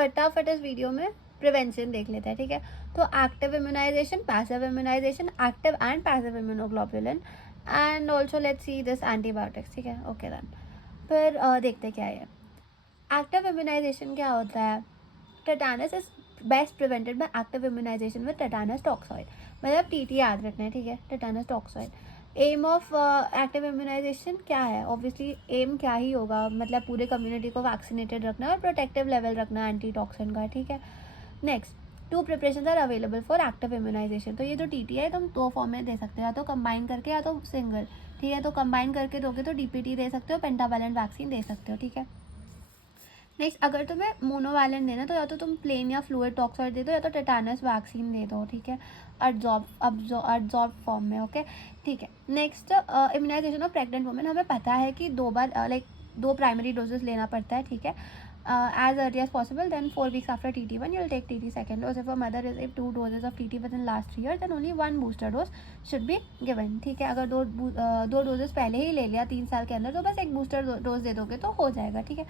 फटाफट इस वीडियो में प्रिवेंशन देख लेते हैं, ठीक है। तो active immunization, passive immunization, active and passive immunoglobulin, and also let's see this antibiotics, ठीक है। Okay done. फिर देखते क्या है एक्टिव इम्यूनाइजेशन क्या होता है। Tetanus is best prevented by active immunization with tetanus toxoid. मतलब टीटी याद रखना है, ठीक है, tetanus toxoid. Aim of active immunization क्या है, ऑब्वियसली एम क्या ही होगा, मतलब पूरे कम्युनिटी को वैक्सीनेटेड रखना है और प्रोटेक्टिव लेवल रखना है एंटी टॉक्सिन का, ठीक है। Next, two preparation are available for active immunization. तो ये जो टीटी है तुम दो फॉर्म में दे सकते हो, या तो कंबाइन करके या तो सिंगल, ठीक है। तो कंबाइन करके दोगे तो डीपीटी दे सकते हो, पेंटावैलेंट वैक्सीन दे सकते हो, ठीक है। नेक्स्ट, अगर तुम्हें मोनोवैलेंट देना तो या तो तुम प्लेन या फ्लूइड टॉक्सॉइड दे दो, या तो टेटानस वैक्सीन दे दो, ठीक है, अब्जॉर्ब फॉर्म में, ओके, ठीक है। Next, immunization of pregnant women, हमें पता है कि दो बार दो प्राइमरी डोजेस लेना पड़ता है, ठीक है। As early as possible, then 4 weeks after TT1 you'll take TT second dose. If a mother received 2 doses of TT within last 3 years, then only 1 booster dose should be given, ठीक है। अगर दो doses पहले ही ले लिया 3 साल के अंदर, तो बस एक बूस्टर डोज दे दोगे तो हो जाएगा, ठीक है।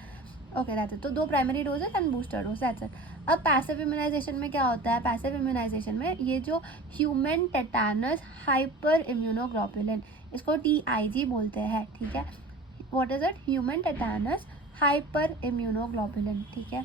Okay, that's it. तो 2 primary doses and booster dose, that's it. अब पैसिव इम्यूनाइजेशन में क्या होता है, पैसिव इम्यूनाइजेशन में ये जो ह्यूमन टेटानस हाइपर इम्यूनोग्लोबुलिन, इसको TIG बोलते हैं, ठीक है। What is it, human tetanus hyper immunoglobulin, ठीक है,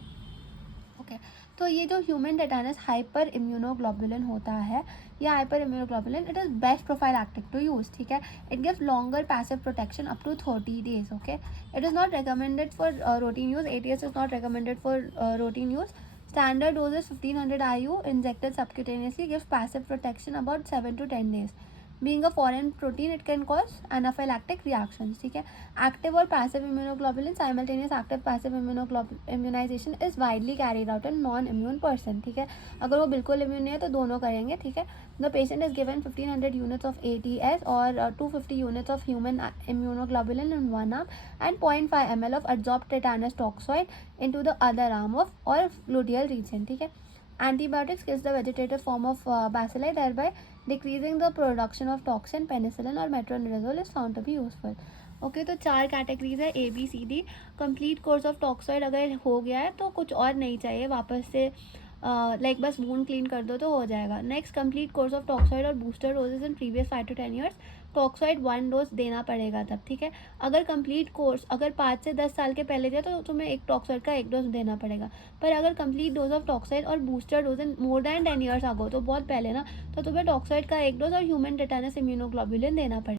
ओके। तो ये जो ह्यूमन टेटानस हाइपर इम्यूनोग्लोबुलिन होता है, या hyper immunoglobulin, it is best prophylactic to use, ठीक है। It gives longer passive protection up to 30 days, okay. It is not recommended for routine use, ATS is not recommended for routine use. Standard dose is 1500 IU injected subcutaneously, gives passive protection about 7 to 10 days. Being a foreign protein, it can cause anaphylactic reactions, ठीक है। Active और passive immunoglobulin, simultaneous active passive immunization is widely carried out in non immune person, ठीक है। अगर वो बिल्कुल immune नहीं है तो दोनों करेंगे, ठीक है। The patient is given 1500 units of ATS और 250 units of human immunoglobulin in one arm and 0.5 ml of adsorbed tetanus toxoid into the other arm of or gluteal region, ठीक है। Antibiotics kills the vegetative form of bacilli, thereby decreasing the production of toxin. Penicillin और metronidazole is found to be useful. Okay, तो 4 categories है ABCD। Complete course of toxoid अगर हो गया है तो कुछ और नहीं चाहिए, वापस से बस वूंड क्लीन कर दो तो हो जाएगा। Next, complete course of toxoid और booster doses in previous 5 to 10 years। Toxoid 1 dose देना पड़ेगा तब, ठीक है। अगर कंप्लीट कोर्स अगर 5 से 10 साल के पहले दिया तो तुम्हें एक टॉक्सॉइड का 1 डोज देना पड़ेगा। पर अगर कंप्लीट डोज ऑफ टॉक्सॉइड और बूस्टर डोज इन मोर दैन 10 years आगो, तो बहुत पहले ना, तो तुम्हें टॉक्सॉइड का 1 डोज और ह्यूमन टेटानस इम्यूनोग्लोबुलिन देना पड़ेगा।